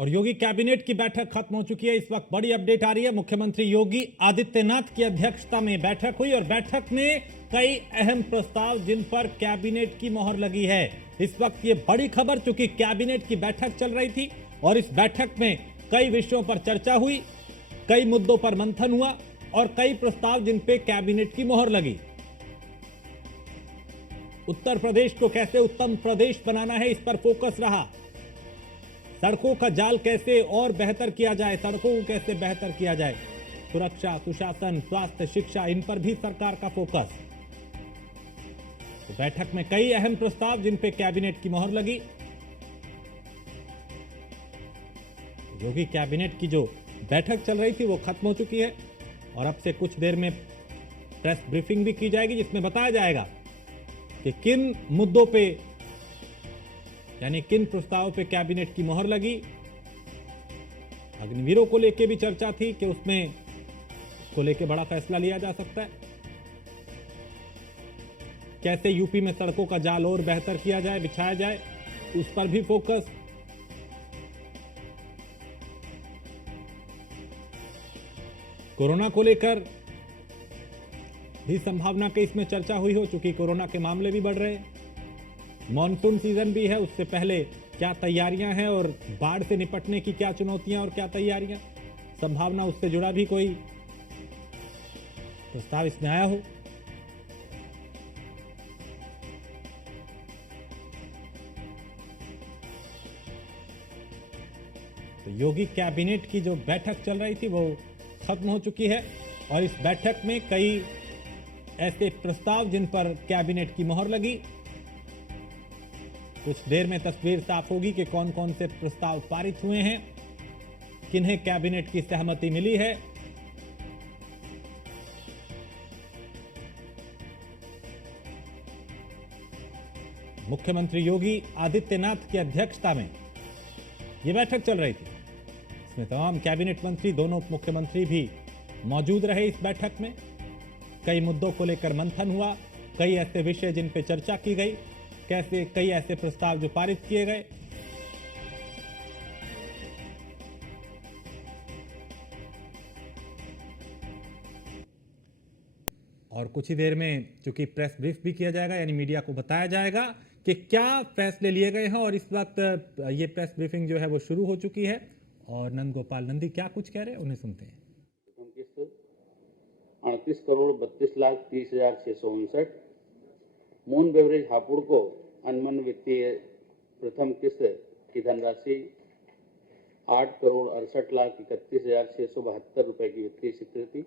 और योगी कैबिनेट की बैठक खत्म हो चुकी है। इस वक्त बड़ी अपडेट आ रही है। मुख्यमंत्री योगी आदित्यनाथ की अध्यक्षता में बैठक हुई और बैठक में कई अहम प्रस्ताव जिन पर कैबिनेट की मोहर लगी है। इस वक्त ये बड़ी खबर, चूंकि कैबिनेट की बैठक चल रही थी और इस बैठक में कई विषयों पर चर्चा हुई, कई मुद्दों पर मंथन हुआ और कई प्रस्ताव जिन पे कैबिनेट की मोहर लगी। उत्तर प्रदेश को कैसे उत्तम प्रदेश बनाना है, इस पर फोकस रहा। सड़कों का जाल कैसे और बेहतर किया जाए, सड़कों को कैसे बेहतर किया जाए, सुरक्षा, सुशासन, स्वास्थ्य, शिक्षा, इन पर भी सरकार का फोकस। तो बैठक में कई अहम प्रस्ताव जिन पे कैबिनेट की मोहर लगी। योगी कैबिनेट की जो बैठक चल रही थी वो खत्म हो चुकी है और अब से कुछ देर में प्रेस ब्रीफिंग भी की जाएगी, जिसमें बताया जाएगा कि किन मुद्दों पे, यानी किन प्रस्तावों पे कैबिनेट की मोहर लगी। अग्निवीरों को लेकर भी चर्चा थी कि उसमें को लेकर बड़ा फैसला लिया जा सकता है। कैसे यूपी में सड़कों का जाल और बेहतर किया जाए, बिछाया जाए, उस पर भी फोकस। कोरोना को लेकर भी संभावना कि इसमें चर्चा हुई हो, चूंकि कोरोना के मामले भी बढ़ रहे हैं। मॉनसून सीजन भी है, उससे पहले क्या तैयारियां हैं और बाढ़ से निपटने की क्या चुनौतियां और क्या तैयारियां, संभावना उससे जुड़ा भी कोई प्रस्ताव इसमें आया हो। तो योगी कैबिनेट की जो बैठक चल रही थी वो खत्म हो चुकी है और इस बैठक में कई ऐसे प्रस्ताव जिन पर कैबिनेट की मोहर लगी। कुछ देर में तस्वीर साफ होगी कि कौन कौन से प्रस्ताव पारित हुए हैं, किन्हें कैबिनेट की सहमति मिली है। मुख्यमंत्री योगी आदित्यनाथ की अध्यक्षता में यह बैठक चल रही थी। इसमें तमाम कैबिनेट मंत्री, दोनों उप मुख्यमंत्री भी मौजूद रहे इस बैठक में। कई मुद्दों को लेकर मंथन हुआ, कई ऐसे विषय जिन पर चर्चा की गई, कैसे कई ऐसे प्रस्ताव जो पारित किए गए। और कुछ ही देर में चूंकि प्रेस ब्रीफ भी किया जाएगा, यानी मीडिया को बताया जाएगा कि क्या फैसले लिए गए हैं। और इस वक्त ये प्रेस ब्रीफिंग जो है वो शुरू हो चुकी है और नंद गोपाल नंदी क्या कुछ कह रहे हैं उन्हें सुनते हैं। 38,32,30,659। मून बेवरेज हापुड़ को अनमन वित्तीय प्रथम किस्त की धनराशि 8,68,31,672 रुपए की वित्तीय स्वीकृति।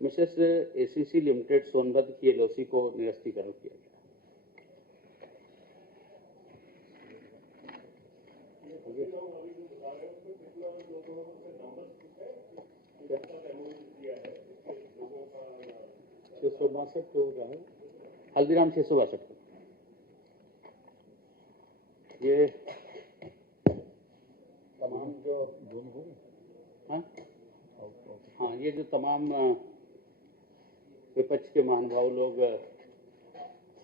मिसेस एसीसी लिमिटेड सोनभद्र की एलओसी को निरस्तीकरण किया गया। 662 करोड़ का है, हल्दीराम 662। ये तमाम जो दोनों हो, हाँ, ये जो तमाम विपक्ष के महानुभाव लोग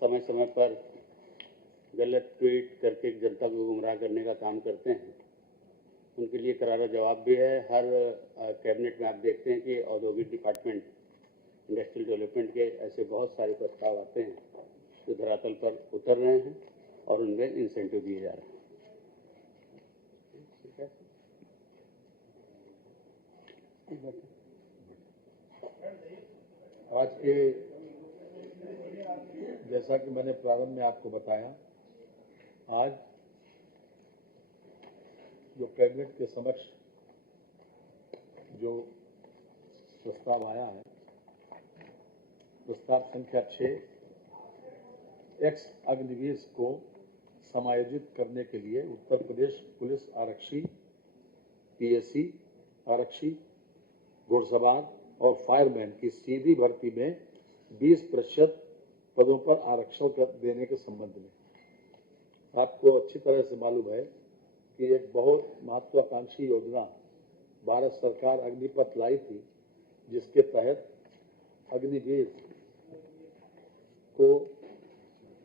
समय समय पर गलत ट्वीट करके जनता को गुमराह करने का काम करते हैं, उनके लिए करारा जवाब भी है। हर कैबिनेट में आप देखते हैं कि औद्योगिक डिपार्टमेंट, इंडस्ट्रियल डेवलपमेंट के ऐसे बहुत सारे प्रस्ताव आते हैं जो धरातल पर उतर रहे हैं और उनमें इंसेंटिव दिए जा रहे हैं। आज के, जैसा कि मैंने प्रारंभ में आपको बताया, आज जो कैबिनेट के समक्ष जो प्रस्ताव आया है, प्रस्ताव संख्या 6, एक्स अग्निवीर को समायोजित करने के लिए उत्तर प्रदेश पुलिस आरक्षी, पीएससी आरक्षी, घुड़सवार और फायरमैन की सीधी भर्ती में 20% पदों पर आरक्षण देने के संबंध में। आपको अच्छी तरह से मालूम है कि एक बहुत महत्वाकांक्षी योजना भारत सरकार अग्निपथ लाई थी, जिसके तहत अग्निवीर को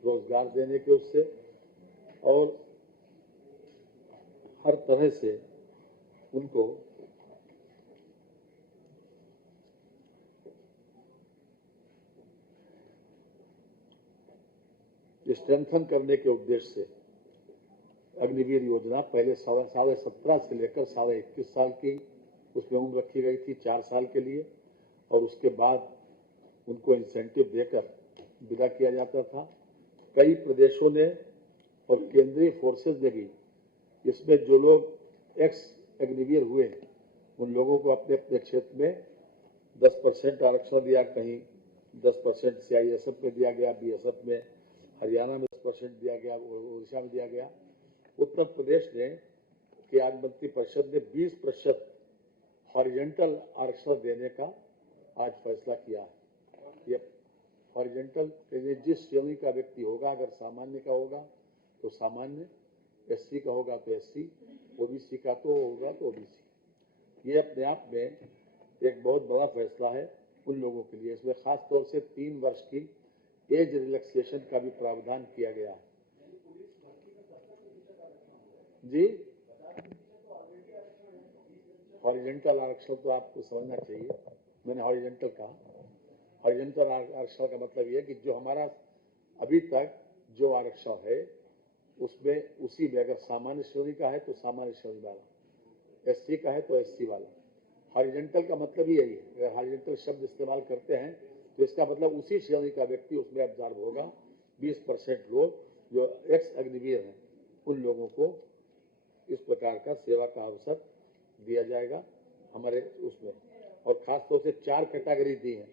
रोजगार देने के उससे और हर तरह से उनको स्ट्रेंथन करने के उद्देश्य से अग्निवीर योजना पहले 17.5 से लेकर 21 साल की उसमें उम्र रखी गई थी 4 साल के लिए, और उसके बाद उनको इंसेंटिव देकर विदा किया जाता था। कई प्रदेशों ने और केंद्रीय फोर्सेज ने भी इसमें जो लोग एक्स अग्निवीर हुए उन लोगों को अपने अपने क्षेत्र में 10% आरक्षण दिया, कहीं 10% CISF में दिया गया, BSF में, हरियाणा में 10% दिया गया, उड़ीसा में दिया गया। उत्तर प्रदेश ने के आज मंत्री परिषद ने 20% हॉरिजेंटल आरक्षण देने का आज फैसला किया है। ये हॉरिजेंटल जिस श्रेणी का व्यक्ति होगा, अगर सामान्य का होगा तो सामान्य, SC का होगा तो SC, OBC का तो होगा तो OBC। ये अपने आप में एक बहुत बड़ा फैसला है उन लोगों के लिए। इसमें खास तौर से 3 वर्ष की एज रिलैक्सेशन का भी प्रावधान किया गया है। जी, हॉरिजेंटल आरक्षण तो आपको समझना चाहिए। मैंने हॉरिजेंटल कहा। हॉरिजेंटल आरक्षण का मतलब ये है कि जो हमारा अभी तक जो आरक्षण है उसमें उसी में अगर सामान्य श्रेणी का है तो सामान्य श्रेणी वाला, SC का है तो SC वाला। हॉरिजेंटल का मतलब ही यही है। अगर हॉरिजेंटल शब्द इस्तेमाल करते हैं तो इसका मतलब उसी श्रेणी का व्यक्ति उसमें ऑब्जर्व होगा। 20% लोग जो एक्स अग्निवीर हैं उन लोगों को इस प्रकार का सेवा का अवसर दिया जाएगा हमारे उसमें। और खासतौर से 4 कैटेगरी दी हैं।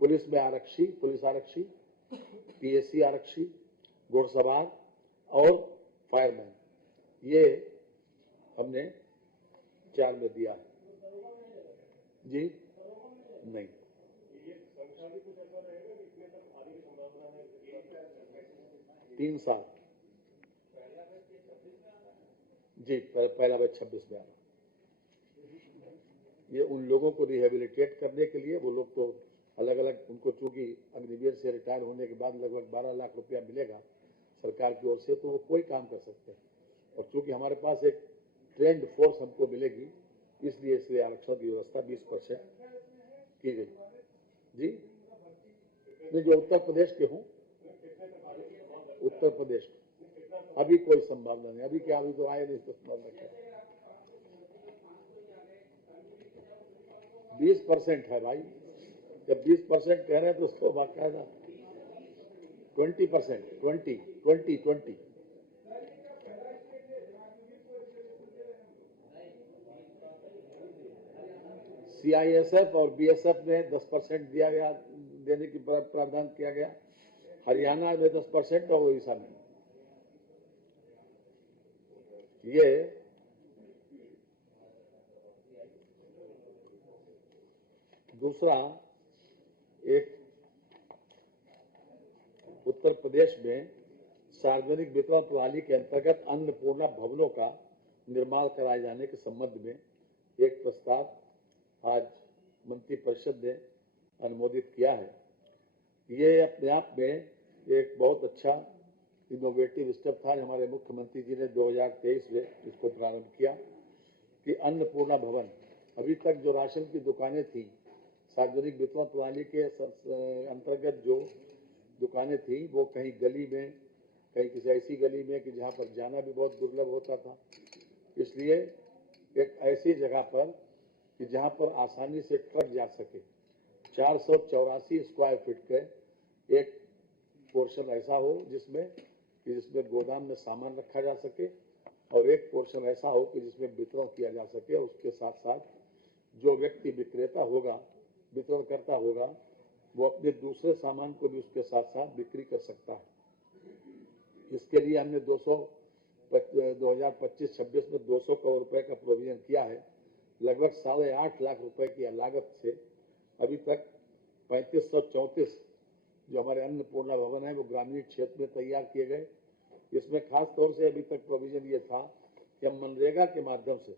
पुलिस में आरक्षी, पुलिस आरक्षी, PSC आरक्षी, घुड़सवार और फायरमैन, ये हमने 4 में दिया है। जी नहीं, 3 साल जी, पहला बैच 26 में आना। ये उन लोगों को रिहेबिलिटेट करने के लिए, वो लोग तो अलग अलग, उनको चूंकि अग्निवीर से रिटायर होने के बाद लगभग 12 लाख रुपया मिलेगा सरकार की ओर से, तो वो कोई काम कर सकते हैं। और चूंकि हमारे पास एक ट्रेंड फोर्स हमको मिलेगी, इसलिए इसलिए आरक्षण की व्यवस्था 20% की गई। जी मैं जो उत्तर प्रदेश के हूँ, उत्तर प्रदेश अभी कोई संभावना नहीं। अभी क्या, अभी तो आए नहीं तो संभावना क्या। 20% है भाई। जब 20% कह रहे हैं तो उसको बाकायदा 20%, 20। CISF और BSF में 10% दिया गया, देने की प्रावधान किया गया। हरियाणा में 10% और उड़ीसा में। ये दूसरा एक उत्तर प्रदेश में सार्वजनिक वितरण प्रणाली के अंतर्गत अन्नपूर्णा भवनों का निर्माण कराए जाने के संबंध में एक प्रस्ताव आज मंत्रिपरिषद ने अनुमोदित किया है। ये अपने आप में एक बहुत अच्छा इनोवेटिव स्टेप था। हमारे मुख्यमंत्री जी ने 2023 में इसको प्रारंभ किया कि अन्नपूर्णा भवन, अभी तक जो राशन की दुकानें थी, सार्वजनिक वितरण प्रणाली के अंतर्गत जो दुकानें थी, वो कहीं गली में, कहीं किसी ऐसी गली में कि जहाँ पर जाना भी बहुत दुर्लभ होता था। इसलिए एक ऐसी जगह पर कि जहाँ पर आसानी से ट्रक जा सके, 484 स्क्वायर फीट के एक पोर्शन ऐसा हो जिसमें गोदाम में सामान रखा जा सके, और एक पोर्शन ऐसा हो कि जिसमें वितरण किया जा सके। उसके साथ साथ जो व्यक्ति विक्रेता होगा, वितरण करता होगा, वो अपने दूसरे सामान को भी उसके साथ साथ बिक्री कर सकता है। इसके लिए हमने 2025-26 में 200 करोड़ रुपए का प्रोविजन किया है। लगभग 8.5 लाख रुपए की लागत से अभी तक 3534 जो हमारे अन्नपूर्णा भवन है वो ग्रामीण क्षेत्र में तैयार किए गए। इसमें खास तौर से अभी तक प्रोविजन ये था कि हम मनरेगा के माध्यम से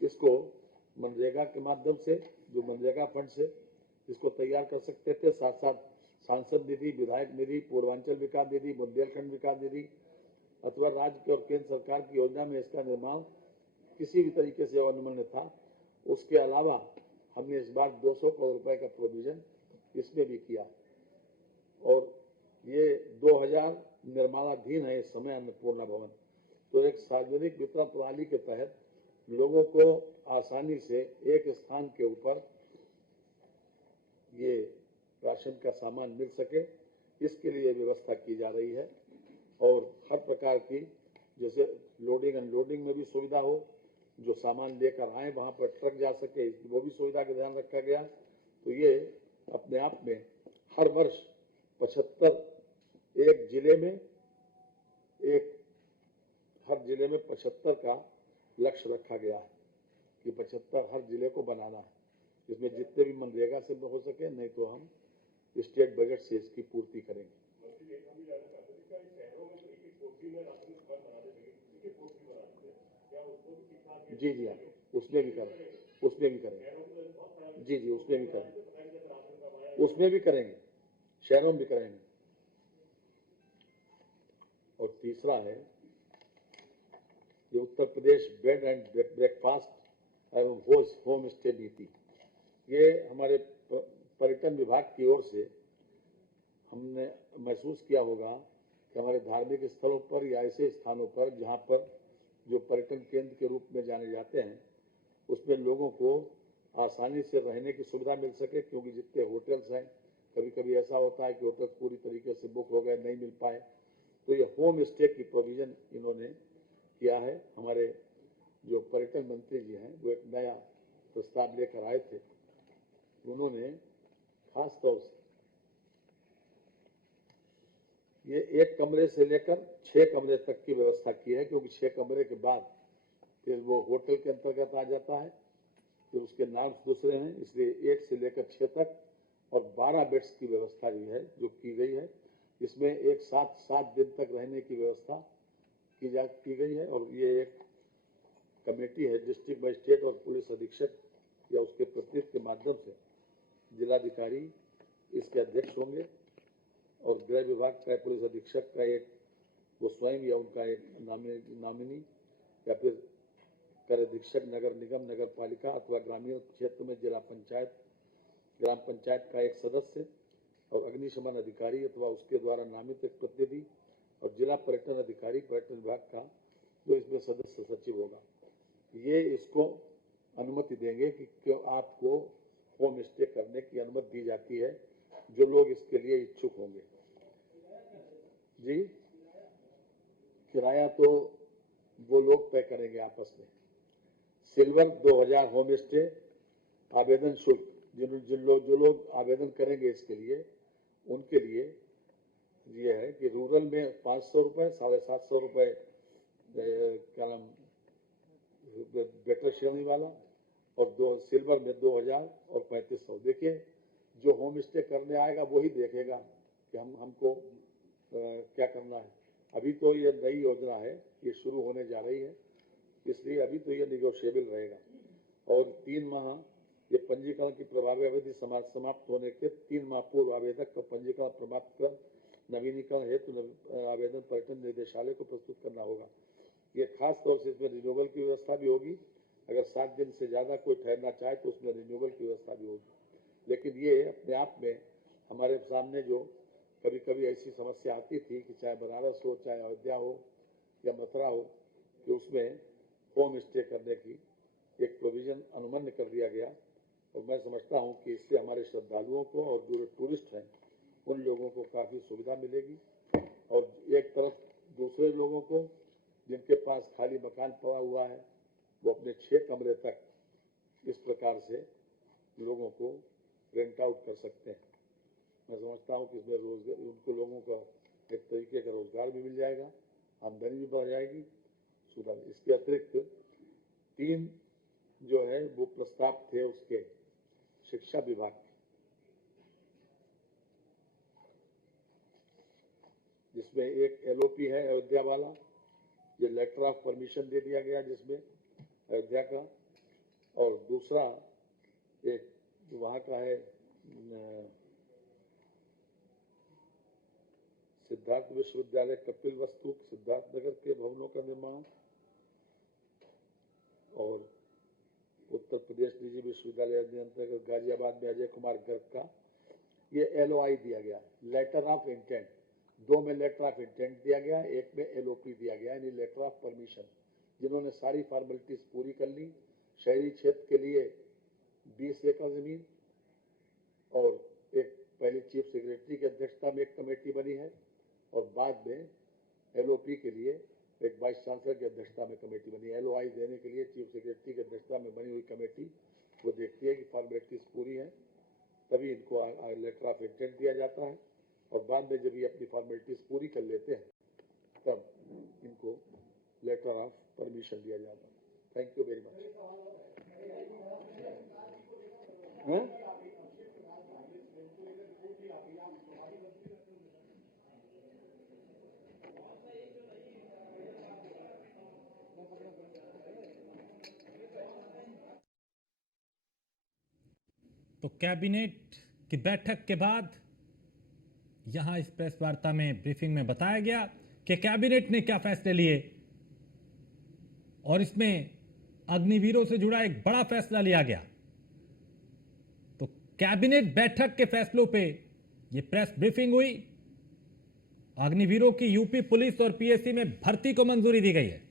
इसको, मनरेगा के माध्यम से, जो मनरेगा फंड से इसको तैयार कर सकते थे। साथ साथ सांसद निधि, विधायक निधि, पूर्वांचल विकास निधि, बुंदेलखंड विकास निधि, अथवा राज्य और केंद्र सरकार की योजना में इसका निर्माण किसी भी तरीके से अवन्मन्य था। उसके अलावा हमने इस बार 200 करोड़ रुपए का प्रोविजन इसमें भी किया और ये 2000 निर्माणाधीन है इस समय अन्नपूर्णा भवन। तो एक सार्वजनिक वितरण प्रणाली के तहत लोगों को आसानी से एक स्थान के ऊपर ये राशन का सामान मिल सके, इसके लिए व्यवस्था की जा रही है और हर प्रकार की जैसे लोडिंग अनलोडिंग में भी सुविधा हो, जो सामान लेकर आए वहां पर ट्रक जा सके, वो भी सुविधा का ध्यान रखा गया। तो ये अपने आप में हर वर्ष 75 एक जिले में हर जिले में 75 का लक्ष्य रखा गया है कि 75 हर जिले को बनाना है, इसमें जितने भी मनरेगा से हो सके, नहीं तो हम स्टेट बजट से इसकी पूर्ति करेंगे। जी जी, हाँ, उसमें भी करेंगे, उसमें भी करेंगे। जी जी, उसमें भी करेंगे, उसमें भी करेंगे, शहरों में भी करेंगे। और तीसरा है ये Uttar Pradesh bed and breakfast एवं होम स्टे नीति। ये हमारे पर्यटन विभाग की ओर से हमने महसूस किया होगा कि हमारे धार्मिक स्थलों पर या ऐसे स्थानों पर जहाँ पर जो पर्यटन केंद्र के रूप में जाने जाते हैं, उसमें लोगों को आसानी से रहने की सुविधा मिल सके, क्योंकि जितने होटल्स हैं कभी कभी ऐसा होता है कि होटल पूरी तरीके से बुक हो गए, नहीं मिल पाए। तो ये होम स्टे की प्रोविजन इन्होंने किया है। हमारे जो पर्यटन मंत्री जी हैं वो एक नया प्रस्ताव लेकर आए थे, उन्होंने खास तौर से ये 1 कमरे से लेकर 6 कमरे तक की व्यवस्था की है, क्योंकि 6 कमरे के बाद फिर वो होटल के अंतर्गत आ जाता है, तो उसके नाम दूसरे हैं, इसलिए 1 से लेकर 6 तक और 12 बेड्स की व्यवस्था जो की गई है। इसमें एक साथ 7 दिन तक रहने की व्यवस्था की गई है और ये एक कमेटी है, डिस्ट्रिक्ट मजिस्ट्रेट और पुलिस अधीक्षक या उसके प्रतिनिधि के माध्यम से जिलाधिकारी इसके अध्यक्ष होंगे और गृह विभाग का पुलिस अधीक्षक का एक वो स्वयं या उनका एक नॉमिनी या फिर कर अधीक्षक नगर निगम नगर पालिका अथवा ग्रामीण क्षेत्र में ग्राम पंचायत का एक सदस्य और अग्निशमन अधिकारी अथवा उसके द्वारा नामित एक प्रतिनिधि और जिला पर्यटन अधिकारी पर्यटन विभाग का जो इसमें सदस्य सचिव होगा। ये इसको अनुमति देंगे कि क्यों आपको होम स्टे करने की अनुमति दी जाती है जो लोग इसके लिए इच्छुक होंगे। जी, किराया तो वो लोग तय करेंगे आपस में। सिल्वर 2000 होम स्टे आवेदन शुल्क, जो लोग आवेदन करेंगे इसके लिए, उनके लिए ये है कि रूरल में 500 रुपए, 750 रुपए क्या नाम बेटर श्रेणी वाला और सिल्वर में 2000 और 3500। देखिए, जो होम स्टे करने आएगा वही देखेगा कि हमको क्या करना है। अभी तो ये नई योजना है, ये शुरू होने जा रही है, इसलिए अभी तो ये निगोशिएबल रहेगा और 3 माह ये पंजीकरण की प्रभावी अवधि समाप्त होने के 3 माह पूर्व आवेदक को पंजीकरण समाप्त कर नवीनीकरण हेतु आवेदन पर्यटन निदेशालय को प्रस्तुत करना होगा। ये खास तौर से इसमें रिन्यूअल की व्यवस्था भी होगी, अगर 7 दिन से ज्यादा कोई ठहरना चाहे तो उसमें रिन्यूअल की व्यवस्था भी होगी। लेकिन ये अपने आप में हमारे सामने जो कभी कभी ऐसी समस्या आती थी कि चाहे बनारस हो, चाहे अयोध्या हो या मथुरा हो, कि उसमें होम स्टे करने की एक प्रोविजन अनुमन्य कर दिया गया और मैं समझता हूं कि इससे हमारे श्रद्धालुओं को और जो टूरिस्ट हैं उन लोगों को काफी सुविधा मिलेगी और एक तरफ दूसरे लोगों को जिनके पास खाली मकान पड़ा हुआ है वो अपने 6 कमरे तक इस प्रकार से लोगों को रेंट आउट कर सकते हैं। मैं समझता हूं कि इसमें रोजगार उनको लोगों का एक तरीके का रोजगार भी मिल जाएगा, आमदनी भी बढ़ जाएगी, सुधार। इसके अतिरिक्त 3 जो है वो प्रस्ताव थे उसके शिक्षा विभाग के, जिसमें एक LOP है अयोध्या वाला, ये लेटर ऑफ परमिशन दे दिया गया जिसमें अयोध्या का, और दूसरा एक वहां का है सिद्धार्थ विश्वविद्यालय कपिल वस्तु सिद्धार्थनगर के भवनों का निर्माण और उत्तर प्रदेश निजी विश्वविद्यालय अधिनियम गाजियाबाद में अजय कुमार गर्ग का ये LOI दिया गया, लेटर ऑफ इंटेंट। 2 में लेटर ऑफ इंटेंट दिया गया, 1 में LOP दिया गया, यानी लेटर ऑफ परमिशन। जिन्होंने सारी फॉर्मेलिटीज पूरी कर ली। शहरी क्षेत्र के लिए 20 एकड़ जमीन और एक पहले चीफ सेक्रेटरी की अध्यक्षता में एक कमेटी बनी है और बाद में LOP के लिए एक वाइस चांसलर की अध्यक्षता में कमेटी बनी। LOI देने के लिए चीफ सेक्रेटरी की अध्यक्षता में बनी हुई कमेटी वो देखती है कि फॉर्मेलिटीज पूरी हैं, तभी इनको लेटर ऑफ इंटेंट दिया जाता है और बाद में जब ये अपनी फॉर्मेलिटीज पूरी कर लेते हैं तब इनको लेटर ऑफ परमिशन दिया जाता है। Thank you very much. तो कैबिनेट की बैठक के बाद यहां इस प्रेस वार्ता में ब्रीफिंग में बताया गया कि कैबिनेट ने क्या फैसले लिए और इसमें अग्निवीरों से जुड़ा एक बड़ा फैसला लिया गया। तो कैबिनेट बैठक के फैसलों पे यह प्रेस ब्रीफिंग हुई। अग्निवीरों की यूपी पुलिस और PSC में भर्ती को मंजूरी दी गई है।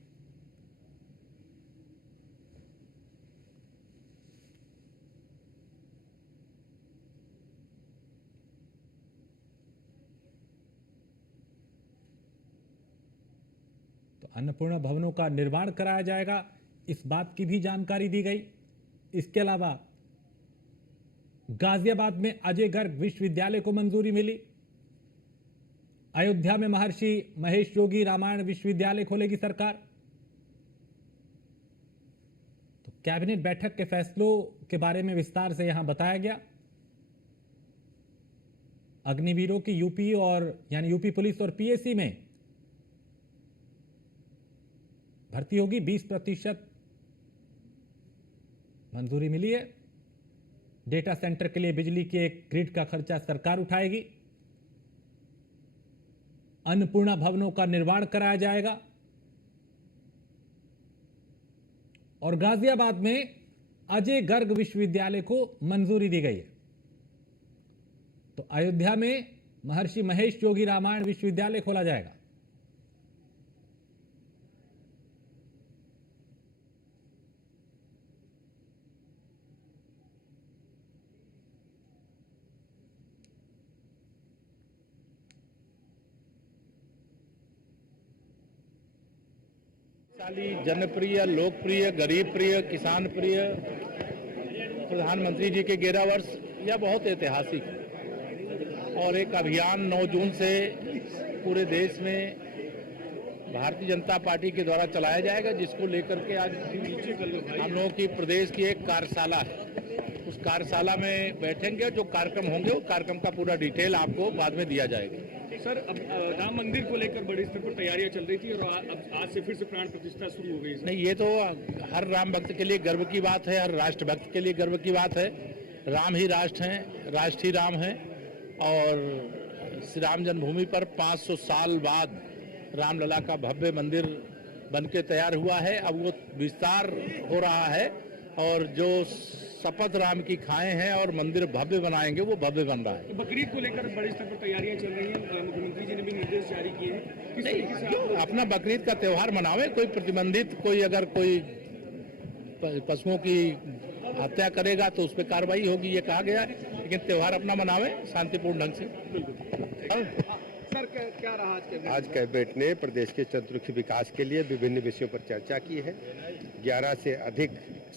अन्नपूर्णा भवनों का निर्माण कराया जाएगा, इस बात की भी जानकारी दी गई। इसके अलावा गाजियाबाद में अजय गर्ग विश्वविद्यालय को मंजूरी मिली। अयोध्या में महर्षि महेश योगी रामायण विश्वविद्यालय खोलेगी सरकार। तो कैबिनेट बैठक के फैसलों के बारे में विस्तार से यहां बताया गया। अग्निवीरों की यूपी पुलिस और PSC में भर्ती होगी, 20% मंजूरी मिली है। डेटा सेंटर के लिए बिजली के एक ग्रिड का खर्चा सरकार उठाएगी। अन्नपूर्णा भवनों का निर्माण कराया जाएगा और गाजियाबाद में अजय गर्ग विश्वविद्यालय को मंजूरी दी गई है। तो अयोध्या में महर्षि महेश योगी रामायण विश्वविद्यालय खोला जाएगा। जनप्रिय, लोकप्रिय, गरीब प्रिय, किसान प्रिय प्रधानमंत्री जी के 11 वर्ष यह बहुत ऐतिहासिक है और एक अभियान 9 जून से पूरे देश में भारतीय जनता पार्टी के द्वारा चलाया जाएगा, जिसको लेकर के आज हम लोगों की प्रदेश की एक कार्यशाला है। उस कार्यशाला में बैठेंगे, जो कार्यक्रम होंगे उस कार्यक्रम का पूरा डिटेल आपको बाद में दिया जाएगा। सर, अब राम मंदिर को लेकर बड़ी स्तर पर तैयारियां चल रही थी और अब आज से फिर से प्राण प्रतिष्ठा शुरू हो गई। नहीं, ये तो हर राम भक्त के लिए गर्व की बात है, हर राष्ट्र भक्त के लिए गर्व की बात है। राम ही राष्ट्र हैं, राष्ट्र ही राम हैं और श्री राम जन्मभूमि पर 500 साल बाद रामलला का भव्य मंदिर बनके तैयार हुआ है। अब वो विस्तार हो रहा है और जो शपथ राम की खाए हैं और मंदिर भव्य बनाएंगे वो भव्य बन रहा है। तो बकरीद को लेकर बड़े स्तर पर तैयारियां चल रही हैं, मुख्यमंत्री जी ने भी निर्देश जारी किए हैं। किस तरीके से आप अपना बकरीद का त्यौहार मनावे। कोई प्रतिबंधित अगर कोई पशुओं की हत्या करेगा तो उस पर कार्रवाई होगी, ये कहा गया, लेकिन त्यौहार अपना मनावे शांतिपूर्ण ढंग से। सर, क्या रहा आज कैबिनेट ने प्रदेश के चतुर्मुखी विकास के लिए विभिन्न विषयों पर चर्चा की है। 11 से अधिक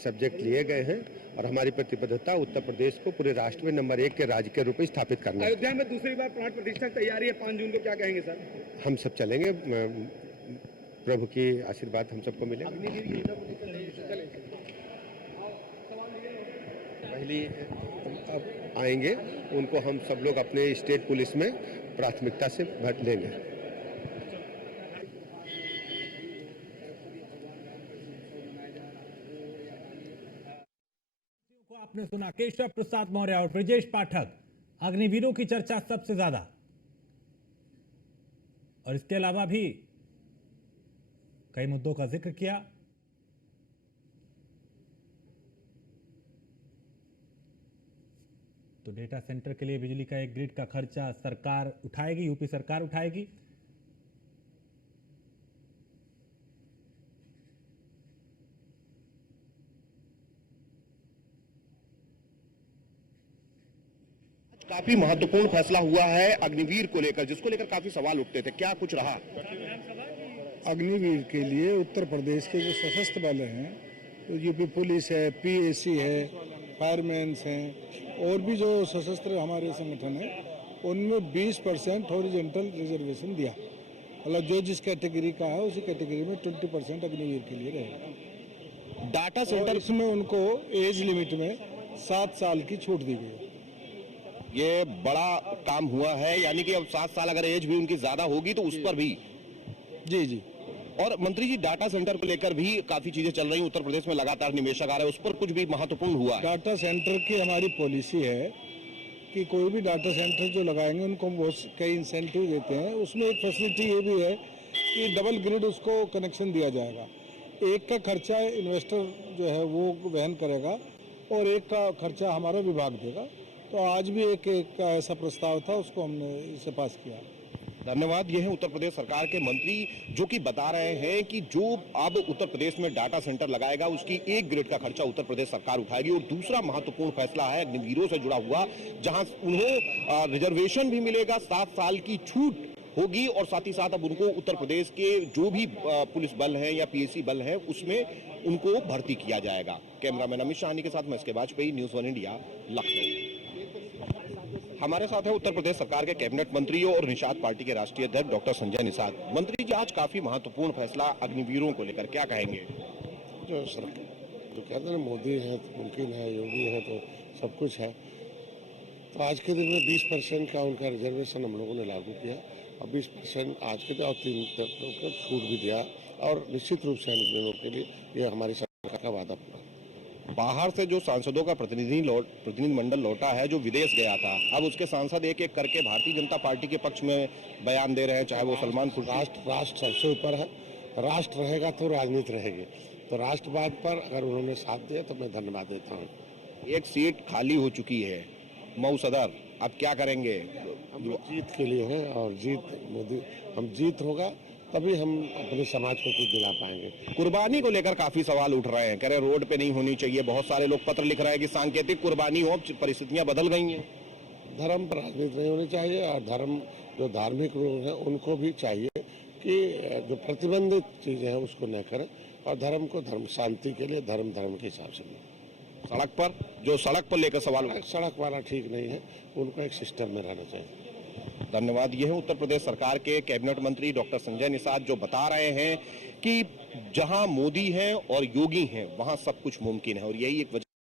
सब्जेक्ट लिए गए हैं और हमारी प्रतिबद्धता उत्तर प्रदेश को पूरे राष्ट्र में नंबर 1 के राज्य के रूप में स्थापित करना है। अयोध्या में दूसरी बार प्राण प्रतिष्ठा की तैयारी है 5 जून को, क्या कहेंगे सर? हम सब चलेंगे, प्रभु की आशीर्वाद हम सबको मिले। पहली अब आएंगे, उनको हम सब लोग अपने स्टेट पुलिस में प्राथमिकता से भर्ती लेंगे। आपने सुना केशव प्रसाद मौर्य और ब्रजेश पाठक। अग्निवीरों की चर्चा सबसे ज्यादा। और इसके अलावा भी कई मुद्दों का जिक्र किया। तो डेटा सेंटर के लिए बिजली का 1 ग्रिड का खर्चा सरकार उठाएगी, यूपी सरकार उठाएगी। काफी महत्वपूर्ण फैसला हुआ है अग्निवीर को लेकर, जिसको लेकर काफी सवाल उठते थे, क्या कुछ रहा? अग्निवीर के लिए उत्तर प्रदेश के जो सशस्त्र बल हैं, तो यूपी पुलिस है, पीएसी है, फायरमैन्स हैं और भी जो सशस्त्र हमारे संगठन है, उनमें 20% हॉरिजॉन्टल रिजर्वेशन दिया। मतलब जो जिस कैटेगरी का है उसी कैटेगरी में 20% अग्निवीर के लिए रहेगा। डाटा सेंटर इसमें उनको एज लिमिट में 7 साल की छूट दी गई है। ये बड़ा काम हुआ है, यानी कि अब 7 साल अगर एज भी उनकी ज्यादा होगी तो उस पर भी। जी जी। और मंत्री जी, डाटा सेंटर को लेकर भी काफी चीजें चल रही हैं उत्तर प्रदेश में, लगातार निवेशक आ रहे हैं, उस पर कुछ भी महत्वपूर्ण हुआ है? डाटा सेंटर की हमारी पॉलिसी है कि कोई भी डाटा सेंटर जो लगाएंगे उनको हम बहुत कई इंसेंटिव देते हैं। उसमें एक फैसिलिटी ये भी है कि डबल ग्रिड उसको कनेक्शन दिया जाएगा। एक का खर्चा इन्वेस्टर जो है वो वहन करेगा और एक का खर्चा हमारा विभाग देगा। तो आज भी एक का ऐसा प्रस्ताव था, उसको हमने इसे पास किया। धन्यवाद। ये है उत्तर प्रदेश सरकार के मंत्री जो कि बता रहे हैं कि जो अब उत्तर प्रदेश में डाटा सेंटर लगाएगा उसकी 1 ग्रिड का खर्चा उत्तर प्रदेश सरकार उठाएगी। और दूसरा महत्वपूर्ण फैसला है अग्निवीरों से जुड़ा हुआ, जहां उन्हें रिजर्वेशन भी मिलेगा, 7 साल की छूट होगी और साथ ही साथ अब उनको उत्तर प्रदेश के जो भी पुलिस बल हैं या पीएसी बल हैं उसमें उनको भर्ती किया जाएगा। कैमरामैन अमित शाहनी के साथ मैं S K Vajpayee, news 1 India, Lucknow. हमारे साथ है उत्तर प्रदेश सरकार के कैबिनेट मंत्री और निषाद पार्टी के राष्ट्रीय अध्यक्ष डॉक्टर संजय निषाद। मंत्री जी, आज काफी महत्वपूर्ण फैसला अग्निवीरों को लेकर, क्या कहेंगे? जो कहते हैं मोदी है तो मुमकिन है, योगी है तो सब कुछ है। तो आज के दिन में 20% का उनका रिजर्वेशन हम लोगों ने लागू किया और 20% आज के दिन और 3 छूट भी दिया। और निश्चित रूप से अग्निवीरों के लिए ये हमारी सरकार का वादा पूरा। बाहर से जो सांसदों का प्रतिनिधिमंडल लौटा है जो विदेश गया था, अब उसके सांसद एक एक करके भारतीय जनता पार्टी के पक्ष में बयान दे रहे हैं, चाहे वो सलमान खुर्शीद। राष्ट्र सबसे ऊपर है, राष्ट्र रहेगा तो राजनीति रहेगी। तो राष्ट्रवाद पर अगर उन्होंने साथ दिया तो मैं धन्यवाद देता हूँ। एक सीट खाली हो चुकी है मऊ सदर, अब क्या करेंगे? हम लोग जीत के लिए हैं और जीत होगा तभी हम अपने समाज को कुछ दिला पाएंगे। कुर्बानी को लेकर काफी सवाल उठ रहे हैं, कह रहे रोड पे नहीं होनी चाहिए। बहुत सारे लोग पत्र लिख रहे हैं कि सांकेतिक कुर्बानी हो, परिस्थितियां बदल गई हैं। धर्म पर राजनीति नहीं होनी चाहिए और धर्म जो धार्मिक लोग हैं उनको भी चाहिए कि जो प्रतिबंधित चीजें हैं उसको न करें और धर्म को धर्म शांति के लिए धर्म के हिसाब से लें। सड़क पर लेकर सवाल, सड़क वाला ठीक नहीं है, उनको एक सिस्टम में रहना चाहिए। धन्यवाद। यह है उत्तर प्रदेश सरकार के कैबिनेट मंत्री डॉक्टर संजय निषाद जो बता रहे हैं कि जहां मोदी हैं और योगी हैं वहां सब कुछ मुमकिन है और यही एक वजह